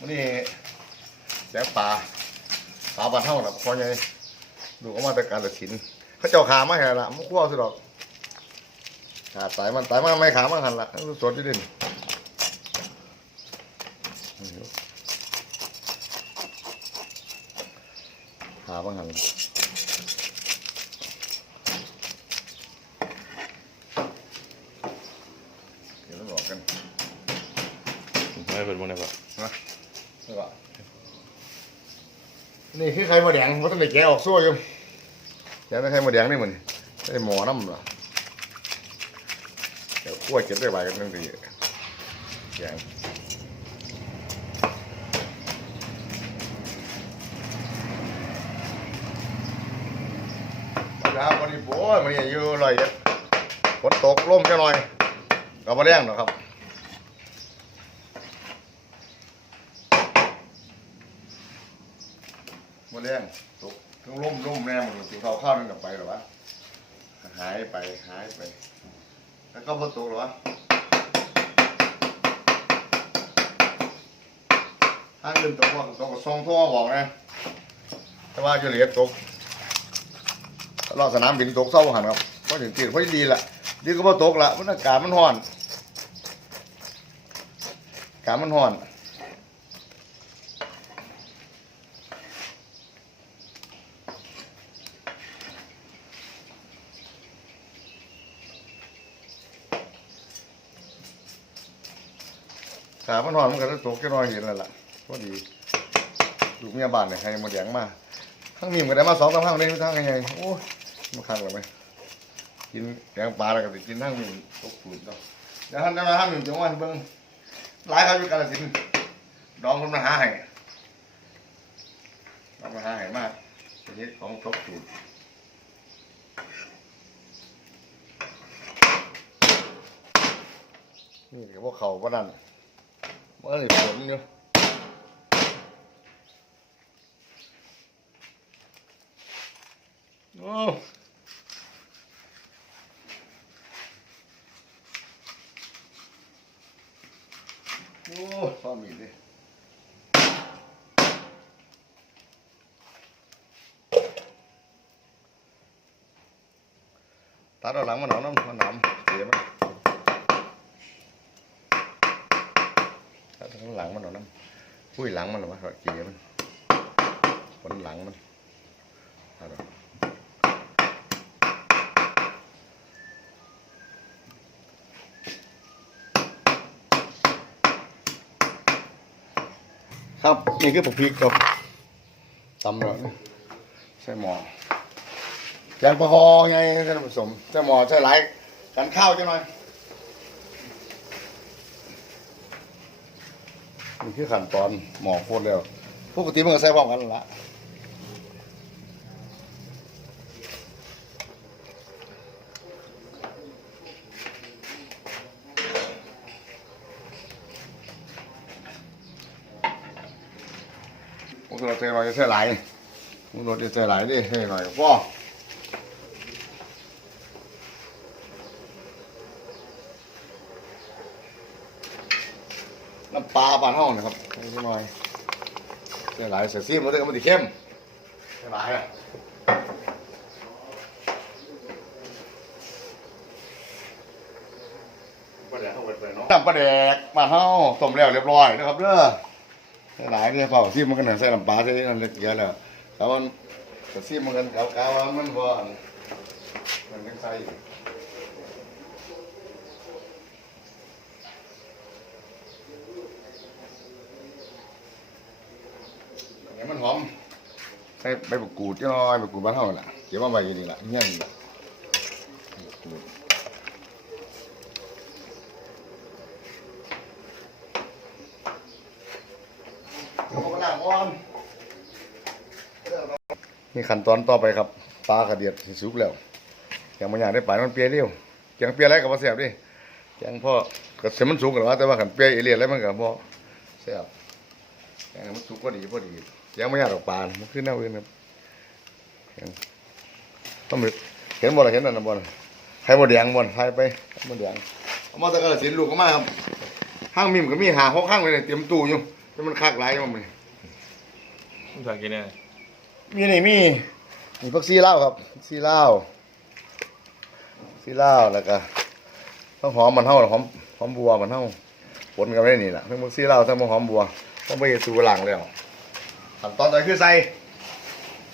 วันนี้แสงป่าป่าบ้านเฮาน่ะพอใหญ่ดูเขามาแต่การตัดสิน เขาเจ้าขามาแห่ละมันคั่วสิดอกขาดสายมันสายมันไม่ขามันหันละสดจริงขาบ้างหันเดี๋ยวมันบอกกัน ไม่เป็นมันเลยป่ะ นี่ว่านี่คือ ไข่มดแดงเพราต้องไปแกะออกซั่วอยู่อยากได้ไข่มดแดงนี่มันได้หมอน้ำล่ะเดี๋ยวคั่วเก็บได้ใบกันตั้งทีอย่างมาดามวันนี้โอ้ยมันนี่อยู่ลอยเอ็ดฝนตกลมแค่หน่อยก็มาแรงหรอครับ มาเลี้ยงตกทั้งล่มล่มแม่หมดเลยตัวเขาข้าวนั่นกับไปหรอวะหายไปหายไป แล้วก็พอตกหรอวะถ้าลืมตกว่าตกกับซองทั่วบอกนะแต่ว่าจะเหลือตกรอบสนามบินตกเศร้าหันครับเพราะถึงตีเพราะดีละดีก็พอตกละมันอากาศมันร้อนอากาศมันร้อน ขา มันนอนมันก็จะตกแค่น้อยเห็นแล้วล่ะพอดีลูกเมียบ้านเนี่ยใครมาแดงมาข้างมีมันก็ได้มาสองสามข้างเลยทั้งไงโอ้ยมาข้างเลยไหมกินแกงปลาแล้วก็ไปกินทั้งมีตกฝุ่นก็เดี๋ยวท่านจะมาท่านหนึ่งจังหวัดเบิ่งหลายเขาอยู่กาฬสินดองคนมาหาให้ดองมาหาให้มากชนิดของตกฝุ่นนี่ก็พวกเขาพวกนั้น มันเลยฝนอยู่โอ้โอ้ซ้อมอีกดิตัดเอาหลังมันเอาน้ำมันน้ำเสียมันตัดเอา หลังมันเอาน้ำพุ้ยหลังมันหรอวะเกียมันผลหลังมันอาเถอะครับนี่คือผักพริกกับตำเลยใส่หมอแกงปลาคอไงท่านผู้ชมใส่หมอใส่หลายกันข้าวจังหน่อย นี่คือขั้นตอนหมอโคตรแล้วปกติมันก็ใส่พร้อมกันนั่นละผมก็ใส่หน่อยจะใส่หลายผมรถจะใส่หลายดิใส่หน่อยก็พอ น้ำปลาปานห้องนะครับใส่หน่อยใส่หลายใส่ซีมมันจะมันจะเข้มใส่หลายอะน้ำปลาแดกมาเฮาต้มแล้วเรียบร้อยนะครับเด้อใส่หลายเลยเปล่าซีมมันกันหน่อยใส่น้ำปลาใส่นั่นเล็กเยอะแล้วแต่ว่าแต่ซีมมันกันเก่าๆว่ามันบ่อันมันยังใส่ เนี่ยมันหอมใส่ใบบักกูดจ้าน้อยใบบักกูดบ้านเฮานั่นล่ะเก็บมาไว้อยู่นี่ล่ะเงี้ยนี่ล่ะใบบักกูดเดี๋ยวผมก็ล้างก่อนนี่ขั้นตอนต่อไปครับปลากระเดียดสิสุกแล้วยังมันอยากได้ปลามันเปียเร็วยังเปียอะไรกับว่าแซ่บดิยังพ่อกระเสียมันสูงกันว่าแต่ว่าขันเปียเอเลียนแล้วมันก็บ่แซ่บแกงมันสุกพอดี พอดียังไม่อยากออกปานมันขึ้นแนวอื่นครับแกงต้องมีเห็นบ่ล่ะเห็นนั่นน่ะบ่ล่ะไข่บ่แดงบ่ล่ะไข่ไปไข่บ่แดงเอามาแตะกระสินธุ์ลูกก็มาครับห้างมิมก็มีหาหกห้างเลยเนี่ยเตรียมตู้อยู่แล้วมันคักหลายมันมึงสั่งกินเนี่ยมีนี่มีมีพวกซีเหล้าครับซีเหล้าซีเหล้าแล้วก็ต้องหอมมันเท่าหอมหอมบัวมันเท่าผลกันได้นี่แหละทั้งพวกซีเหล้าทั้งพวกหอมบัวต้องไปสู่หลังแล้ว ขั้นตอนต่อไปคือใส่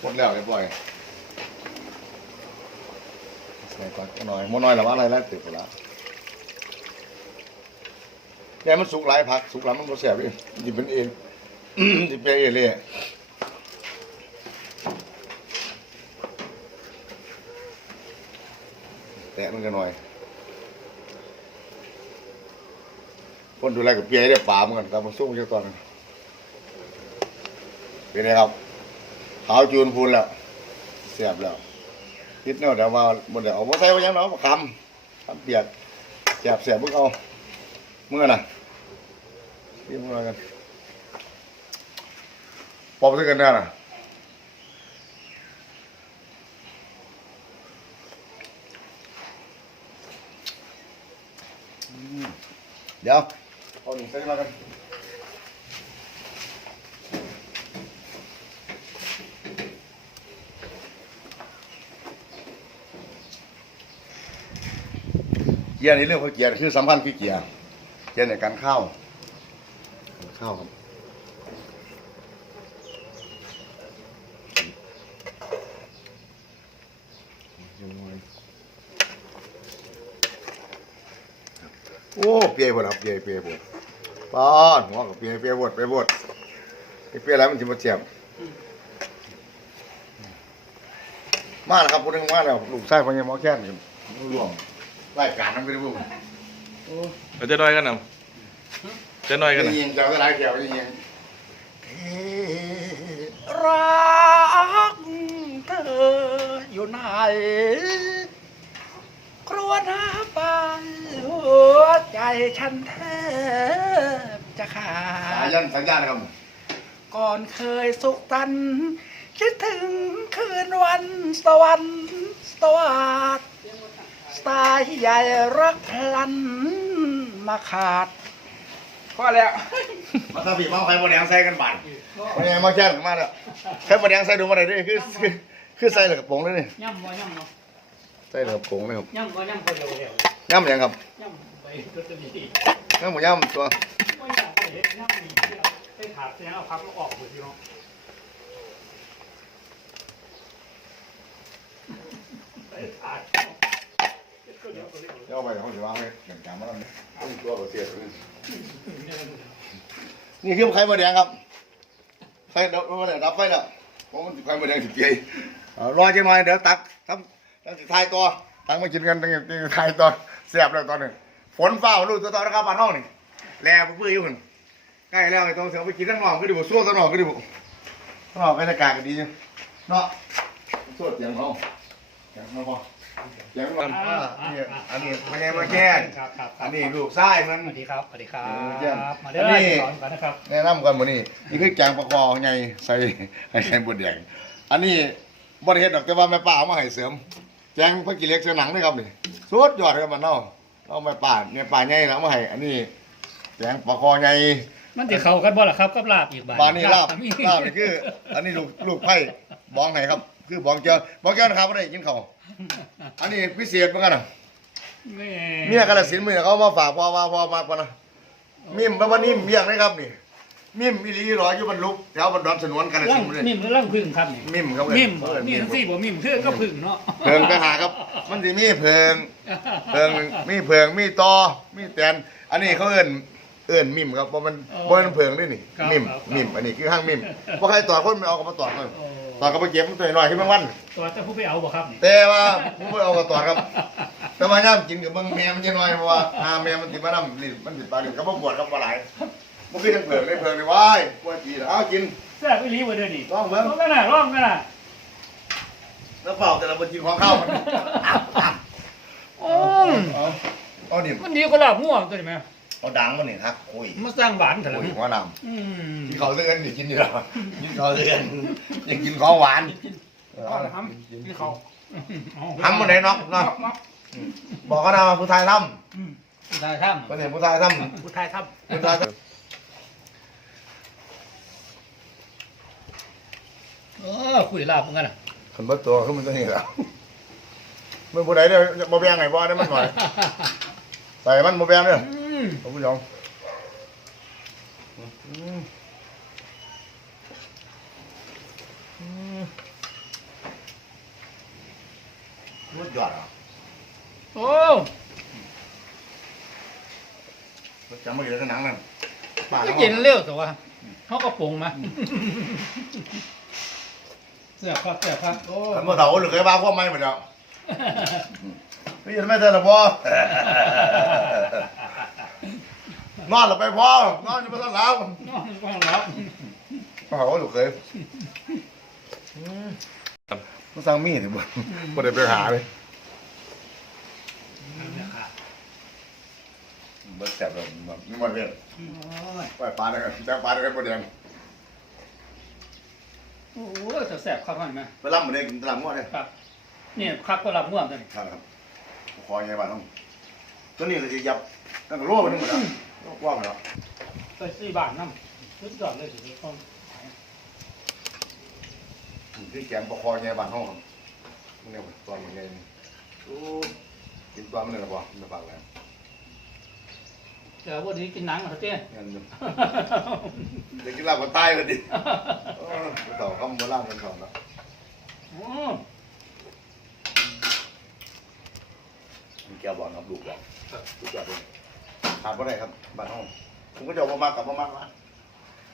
หมดแล้วเรียบร้อยใส่ก่อนหน่อยมดน้อยแล้วว่าอะไรแล้วติดไปแล้วแกมันสุกหลายผักสุกหลายมันก็แสบเองหยิบเป็นเองหยิบไปเองเลยแตะมันกันหน่อยคนดูแลกับเปียได้ปลาเหมือนกันครับมาสู้เจ้าตอนนั้น เป็นไงครับขาวจูนพูนแล้วเสียบแล้วคิดเนาะเดี๋ยวมาบนเดี๋ยวเอาใส่ไว้ยังเนาะมาคำคำเปียกเสียบเสียบพวกเอาเมื่อน่ะนี่มึงเอากันปอบด้วยกันแน่น่ะเดี๋ยวเอาหนึ่งใส่มากัน กียร์ในเรื่องของเกียร์คือสำคัญคือเกียร์เกียร์ในการเข้าการเข้าครับโอ้เปียหมดครับเปียเปียหมดป้อนหัวกับเปียเปียหมดเปียหมดไอ้เปียแล้วมันจะมาเจ็บมาแล้วครับพูดถึงมาแล้วลูกชายพญามอแค่นอยู่ร่วม รายการนั้นไปด้วยบุ้งเราจะน้อยกันนะจะน้อยกันนะยิงเจ้าก็ได้เกี่ยวยิงรักเธออยู่ไหนครวญหาไปหัวใจฉันแทบจะขาสาดยันสัญญาณนะครับก่อนเคยสุขตันต์คิดถึงคืนวันสวรรค์สวัสด สายใหญ่รักพลันมาขาดพอแล้วมาถ้าพี่มาใครบดแดงใส่กันบันพญามอแค่นมาแล้วใครบดแดงใส่ดูมาไหนอยดิคือคือคือใส่เหลือกระโปรงเลยนี่ย่ำบ่ย่ำเนาะใส่เหลือกระโปรงเลยครับย่ำบ่ย่ำคนเดียวเดียวย่ำยังครับย่ำไปตัวตัวนี้ย่ำหมูย่ำตัวไม่อยากไปเห็นย่ำมีเที่ยวไปถามเสียงเอาพับแล้วออกหมดทีเนาะไปถามก็เดี๋ยวก็ เดี๋ยวเอาไปเขาจะวางไว้เก็บจำมาแล้วเนี่ต้องตัวเราเสียตัวนี้นี่คือไข่บดแดงครับไข่ดับมาแล้วดับไฟแล้วเพราะมันไข่บดแดงสิเกยเอารอจังหน่อยเดี๋ยวตักทำตั้งสิทายตัวตักมากินกันตั้งตั้งทายตัวเสียบแล้วตอนหนึ่งฝนฟ้าลูกตัวต่อนะครับบ้านห้องนี่แลบเพื่ออยู่คนใกล้แล้วไอ้ตรงเสียไปกินทั้งนอกก็ดีบุสู้ทั้งนอกก็ดีบุทั้งนอกก็จะกากันดีอยู่เนาะสู้เสียงเขาเสียงเขาพอ เสียงมันอ่าอันนี้อันนี้ไม่ใช่มาแค่ครับครับอันนี้ลูกไส้มัน สวัสดีครับสวัสดีครัเออเยี่ยมบมาเด้ออันนี้ สอนก่อนนะครับแนะนำกันมื้อนี้นี่คือแกงปลาคอไงใส่ให้ใส่บดแดงอันนี้บ่ได้เฮ็ดดอกแต่ว่าแม่ป้าเอามาให้เสริมแกงเพิ่นกินเล็กเสือหนังเด้ครับนี่สุดยอดครับมันเนาะเอาแม่ป้าแม่ป้าใหญ่แล้วเอามาให้อันนี้แกงปลาคอไง มันจะเข้ากันบ่ล่ะครับกับลาบอีกบาทบานนี้ลาบมีลาบนี่คือ อันนี้ลูกลูกไผ่บ้องไหนครับ คือบ้องเจ้าบ้องเจ้านะครับบ่ได้กินข้าวอันนี้พิเศษเหมือนกันน่ะแม่เมียกาฬสินธุ์มื้อนี้เขามาฝากพ่อว่าพ่อมากกว่านะมิมบ่ว่านิ่มเมียงนะครับนี่ มิมอีหลีหรออยู่บรรลุแถวบรรดอนสนวนกาฬร่าสิงนธุ์เลยมิ่มหรือร่างพึ่งครับนี่มิมครับมิ่มเออนี่ทั้งสี่บ่มิ่มเพื่อนก็พึ่งเนาะเพิงก็หาครับ มันสิมีเพิง เพิงมีเพิงมีตอมีแตนอันนี้เขาเอิ้นเอิ้นมิมครับเพราะมันบ่แม่นเพิงด้วยนี่ครับมิมครับมิมอันนี้คือห้างมิมบ่ใครตอดคนไม่เอาก็มาตอดเลย โอ้ ตอดก็ไปเก็บมันตัวน้อยขึ้นมาวัน ตัวเจ้าผู้ไปเอาบ่ครับนี่แต่ว่าผู้บ่เอาก็ตอดครับ แต่ว่าย่ามกินกับเบิ่งแม่มันจะน้อยเพราะว่าหาแม่มันสิมานำนี่มันสิปลาดิก็บ่ปวดครับปลาไหลบ่คือจังเพิงได้เพิงได้ว้ายปวดจีนเอากินแซ่บอีหลีบ่เด้อนี่ลองเบิ่งลองกันน่ะลองกันน่ะแล้วเปล่าแต่ละบ่กินของข้าวมันอืมเอาเอานี่มันดีกว่าลาบง่วงตัวนี้ไหม เาดังมันนี่ฮัโอ้ยมาสร้างหวานเถอะคุยหัวดำอืมกินข้าวเลื่อนนี่กินอยู่แล้วกินข้าวเลื่อนยังกินของหวานข้าวหำกินข้าวันไหนเนาะบอกกันนะว่าผู้ชายทำผู้ชายทำเป็นเห็นผู้ชายทำผู้ชายทำผู้ชายทำเออคุยลาบมือนกันอะคนบัดตัวขึ้นมันตันี้แล้มึงผู้ใดเนี่ยบ่แบงไงบ่ได้มันหน่อยใส่มันบ่แบงเนี่ย อืมท่านผู้ชมอืมอืมสุดยอดอะโอ้มันจำไม่ได้ก็หนังนั่นป่าไม่แล้วเย็นเร็วแต่ว่าเขาก็ปรุงมาเสียบครับเสียบครับโอ้คันบ่เฒ่าหรือเคยว่าความไม่เหมือนเดิมนี่ยังไม่เจอหรอพ่อ นอนหลับไปพ่อนอนอยู่บนต้นแล้วนอนฟังแล้วเขาหรือเคยมันสั่งมีดถึงบ่บ่ได้ไปหาเลยบ่แซ่บเลยแบบนี่มันเรื่องโอ้ยปล่อยปลาได้กันแจ้งปลาได้กันบ่แดงโอ้ยจะแสบครับมันไหมไปรับมื้อนี้กินตลาดมั่วเด้ครับนี่ครับก็รับม่วงกันครับครับคอยไงบ้านน้องตัวนี้ก็สิยับตั้งแต่รั่วไปนึงหมดแล้ว กว้างแล้วไปสี่บาทน้ำชุดยอดเลยสิต้นคือแกงปลาคอไงบ้านห้องครับมันเนี่ยตอนมันไงนี่โอ้กินตอนมันเลยละบ่มันปากแล้วเดี๋ยววันนี้กินหนังเหรอเตี้ยงั้นอยู่เดี๋ยวกินลาบกันตายกันดิเออไปต่อคำโบราณกันก่อนแล้วโอ้มีแก้วบอกน้ำลูกบอกลูกแบบนี้ ขาดบ่ได้ครับบ้านห้องผมก็จะเอามามากกับมามากละ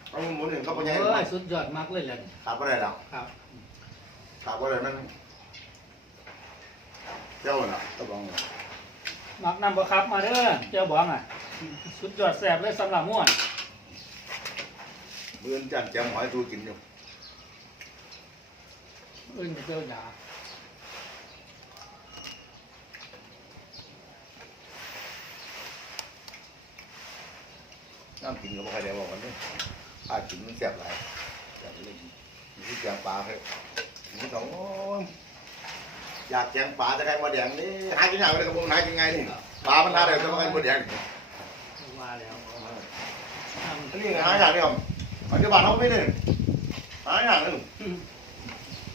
เอาหมุนหนึ่งก็ปัญญาเอ้ยสุดยอดมากเลยแหละขาดบ่ได้แล้วครับขาดบ่ได้มันเจ้าน่ะก็บอกมักนำประครับมาเด้อเจ้าบองอะ สุดยอดแสบเลยสำหรับม่วนเมื่อนจันแจมหอยตูกินอยู่เอ้ยเจ้าหยา น้ำกินก็บ่ใครได้บอกกันนี่ถ้ากินมันแซ่บหลายอยากเลยมีที่แกงปลาให้มีสองอยากแกงปลาจะได้มาแดงนี่หากินยากเลยครับผมหากินไงนี่ปลามันหาได้แต่ว่าไอ้มดแดงว่าแล้วอันนี้หาอย่างนี้ครับปัจจุบันเขาไม่ได้หาอย่างนึง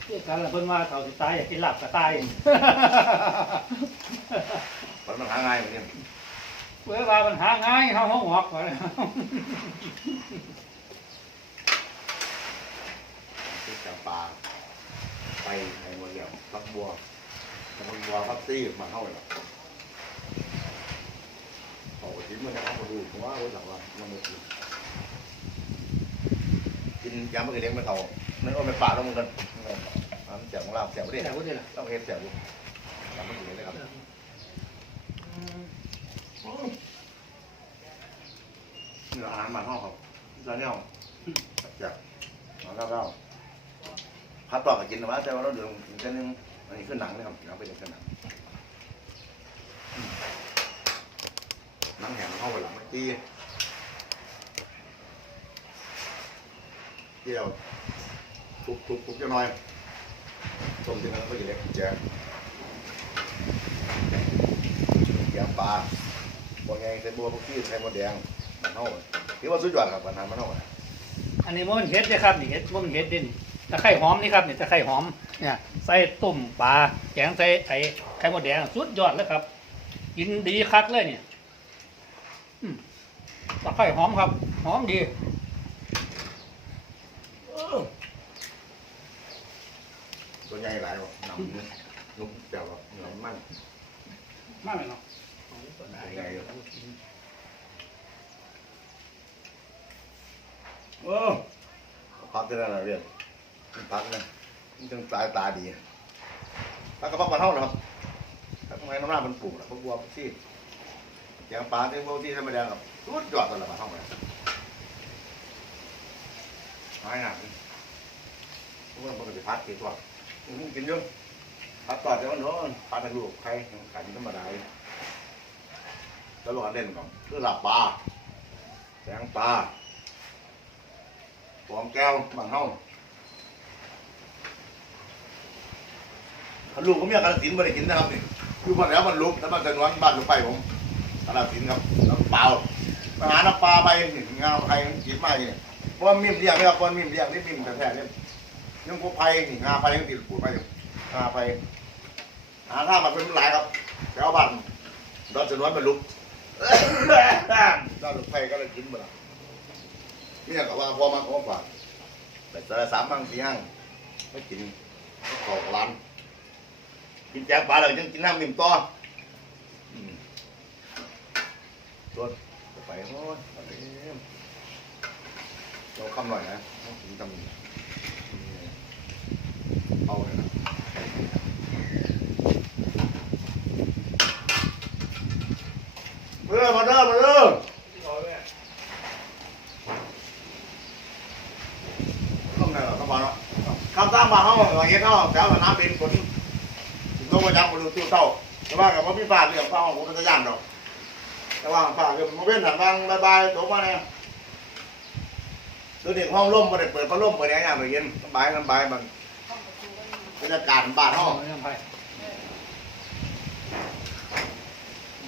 เพื่อกันละเพิ่นว่าเขาสิตายอยากกินหลับก็ตายมันมันหาง่ายเหมือนกัน เพื่อว่าปัญหาง่ายเฮาห้องหอกก่อนที่แกงปลาไปในวันเดียวพักบัวพักบัวพักซี่มาเข้าเลยโอ้ทิ้งมันจะเอาไปดูผมว่ารู้จักว่ามันไม่กินกินยำมะเขือเทศไม่เท่านั่นก็เป็นปลาแล้วมึงกันมันแจ่วของเราแจ่วดิแต่ว่านี่ล่ะต้องเฮ็ดแจ่วดิยำมะเขือเทศเลยครับ นี่อาหารบ้านห้องครับจานเนี้เอาแจ่วมาเล่าพัดต่อกับกินนะวะแต่ว่าเราเดี๋ยวกินแค่นึงอันนี้คือหนังนะครับเอาไปเด็กกันหนังหนังแหงเข้าไปหลังมันตีเกี่ยวทุบทุบทุบจะน้อยต้มจริงแล้วก็จะเล็กแจงแกงปลาบัวไงใส่บัวพวกที่ใส่บัวแดง มันเท่าถือว่าสุดยอดครับปัญหามันเท่าอันนี้มันเฮ็ดเด้อครับนี่เฮ็ดมันเฮ็ดเด้นี่ตะไคร้หอมนี่ครับนี่ตะไคร้หอมเนี่ยใส่ต้มปลาแกงใส่ไอ้ไข่มดแดงสุดยอดเลยครับ กินดีคักเลยเนี่ยอืมตะไคร้หอมครับ หอมดีตัวใหญ่หลายว่ะหนังนุ่มแจ่วแบบหนังมันมากเลยเนาะ ตัวใหญ่อยู่ โอ้พักได้แล้วนะเรียนพักนะมันจึงตายตาดีพักกับพักปลาเท่านะครับถ้าทำไมน้ำหน้ามันปลูกนะพวกบัวพวกที่อย่างปลาที่พวกที่ธรรมดากับสุดยอดตลอดปลาเท่าไหร่หายหนักพวกมันก็จะพัดกี่ตัวอืมกินเยอะพัดก่อนแต่ว่าโน้นพัดทางลูกใครขันธรรมดาแล้วรองเล่นก่อนคือหลับปลาแสงปลา ฟองแก้วบางเฮาคันลูกผมอยกกระสินบ่ได้กินนะครับนี่คือบ้านแล้วมันลุกแล้วมันจะนวนบ้านลูกไปผมกระสินครับน้ำเปล่าไปหาน้ำปลาไปงานใครกินมาเนี่ยเพราะมิ่มเรียกไม่ครับเพราะว่ามิ่มเรียกนี่มิ่มแท้ๆเนี่ยยังพวกไผ่นี่งาไผ่ยังติดปูดไปอยู่งาไผ่หาถ้ามาเป็นหลายครับแถวบ้านดอนสนวนบรรลุดอนลูกไผ่ก็เลยกินหมดละ เนี่ยก็ว่าพอมาของฝากแต่เจอสามบางสี่ห้างไม่กินขอกร้านกินแจกปลาเลยยังกินน้ำนิ่มต่อตัวไปโอ้ยเราคำหน่อยนะถึงทำเอาเลยนะเมื่อมาเด้อมาเด้อต้องไหนหรอต้องมาเนาะคำสร้างบ้านเขาอย่างเงี้ยเขาแถวสนามบินคนต้องมาจังมาดูตู้เต้าแต่ว่ากับว่าพี่ฟ้าเรื่องฟ้าของผมเป็นตะยานดอก แต่ว่าฟ้าคือมาเว้นหันบางบายบายตัวมาเนี่ยตัวเด็กห้องร่มมาได้เปิดพัดลมเปิดแอร์อย่างเย็นสบายสบายมันบรรยากาศบ้านห้องบร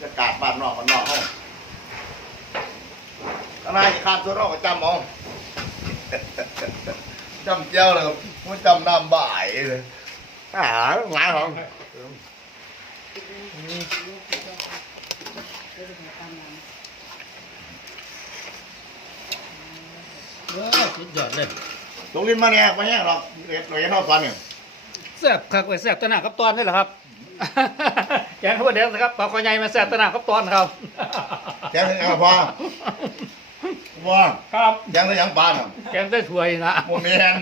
รยากาศบ้านนอกบ้านนอกห้องข้างในจะข้ามตัวนอกก็จำมองจำเจ้าเลยมันจำน้ำบ่ายเลยอ่าหงายห้องเออสุดยอดเลยตรงลิ้นมาเนี่ยมาเนี่ยหรอกเรียนเรียนเท่าตอนเนี่ยแซ่บคักไว้แซ่บตะหนากับตอนนี่แหละครับแกงข้าวเดียวนะครับปลาคอใหญ่มาแซ่บตะหนากับตอนครับแกงถึงยังพอ ว่าครับแกงถึงยังปลาน่ะแกงได้ถ้วยนะโมเมน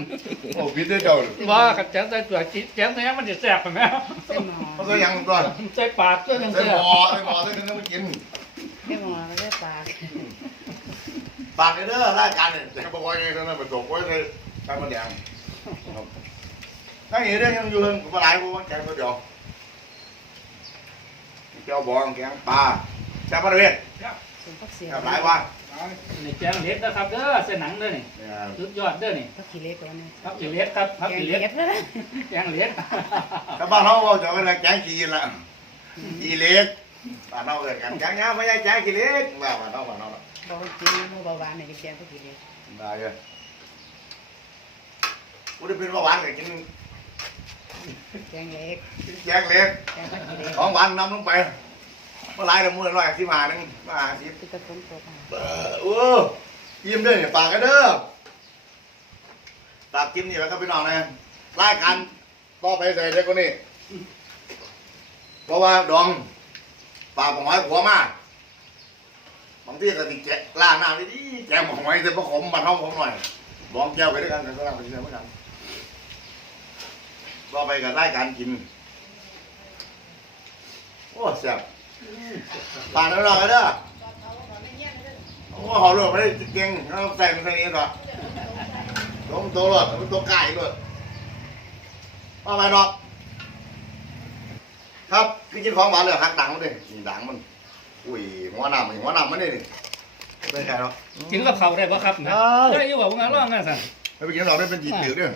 โอ้พิษได้เจ้าเลยว่ากับแกงได้ถ้วยจิแกงได้ยังมันจะแซ่บไหมเขาก็ยังตัวใส่ปากก็ยังใส่แซ่หบม้อใส่หม้อใส่ถึงไม่กินไม่หมอไม่ได้ปากปากเด้อรายการเนี่ยแต่บอกว่าไงเท่านั้นประสบไว้เลยใช้มันแดงถ้าเห็นเรื่องยังอยู่เรื่องปลาไหลกูแกงตัวเดียวเจ้าบองแกงปลาแซ่บประเวศ ส่วนพักเสียแซ่บหลายว่านี่แกงเล็ดนะครับเด้อเส้นหนังเด้อนี่เนี่ยสุดยอดเด้อนี่พักขี้เล็กตัวนี้ครับกี่เล็ดครับครับแกงกี่เล็เล็ดกแล้วนะแกงเล็ดถ้าบ้านเขาบอกจะเป็นอะไรแกงกีนละกีเล็กบ้านเราเกิดกันแกงเนี้ยไม่ใช่แกงกีเล็กบ้านเราบ้านเราบอกว่ากินมันเบาหวานเนี่ยแกงพักขี้เล็กได้เลยกูได้เป็นเบาหวานก็กินแกงเล็กแกงเล็กแกงพักขี้เล็กของหวานนำลงไป เมื่อไรเดี๋ยวมือร้อยสิบห้าหนึงมาห้าสิบคือตะคนตกมาเออโอ้ยิ้มเด้อเนี่ยปากกันเด้อปากจิ้มนี่แล้วก็พี่น้องนะรายการต่อไปใส่เด็กคนนี้เพราะว่าดองปากของหอยหัวมากบางทีก็ติแกะล่างหน้าไปดิแกงของหอยจะประขมบันท้องผมหน่อยบองแก้วไปด้วยกันแต่สลับไปเรื่อยเหมือนกันต่อไปกับรายการกิน โอ้แซ่บ ปากน้ำลายกันเด้อโอ้เขาเลือกไม่ได้เก่งเขาใส่มันใส่นี้ก่อนลงตัวรถมันตัวไก่ด้วยว่าไปดอก ครับคือกินของหวานเลยหักดังมันดินี่ดังมัน อุ้ยหัวหน้ำมันหัวหน้ำมันนี่นี่เป็นไงเนาะกินกับเขาวได้ปะครับนะได้ได้อยังบอกว่าร้องกันสั่นไม่ไปกินเราได้เป็นจีติ๋วด้วย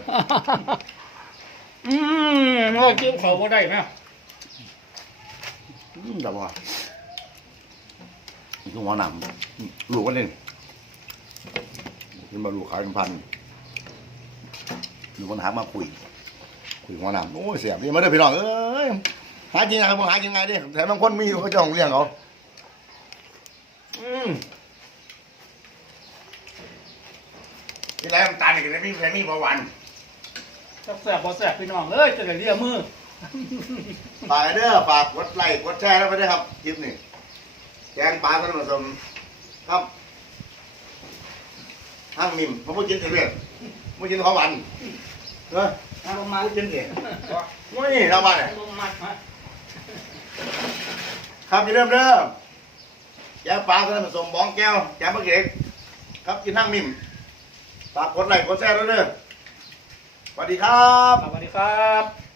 อืมว่ากินเขาบ่ได้ไหมอืม แต่ว่านี่คือหัวหน้ำลูกมันนี่กินมาลูกขายเป็นพันลูกมันหามาคุย คุยหัวหน้ำโอ้ยเสียบนี่มาเด้อพี่น้องเอ้ยหาจริงไงบ่หาจริงไงดิแต่บางคนมีอยู่เขาจ้าของเลี้ยงเขาอืมกินแล้วน้ำตาลนี่กินแล้วมีแผลมีเบาหวาน แซ่บบ่แซ่บพี่น้องเอ้ยจะได้เรียมือ ฝากเด้อฝากกดไลค์กดแชร์แล้วไปด้วยครับคลิปนี้แกงปลาท่านผู้ชมครับห้างมิมผมพูดกินเสร็จเลยไม่กินของหวานเออลงมาพูดกินเสร็จไม่ทำบ้านเนี่ยลงมครับอย่เริ่มเด้อแกงปลาท่านผู้ชมบ้องแก้วแกงมะเขือครับกินห้างมิมฝากกดไลค์กดแชร์ด้วเด้อสวัสดีครับสวัสดีครับ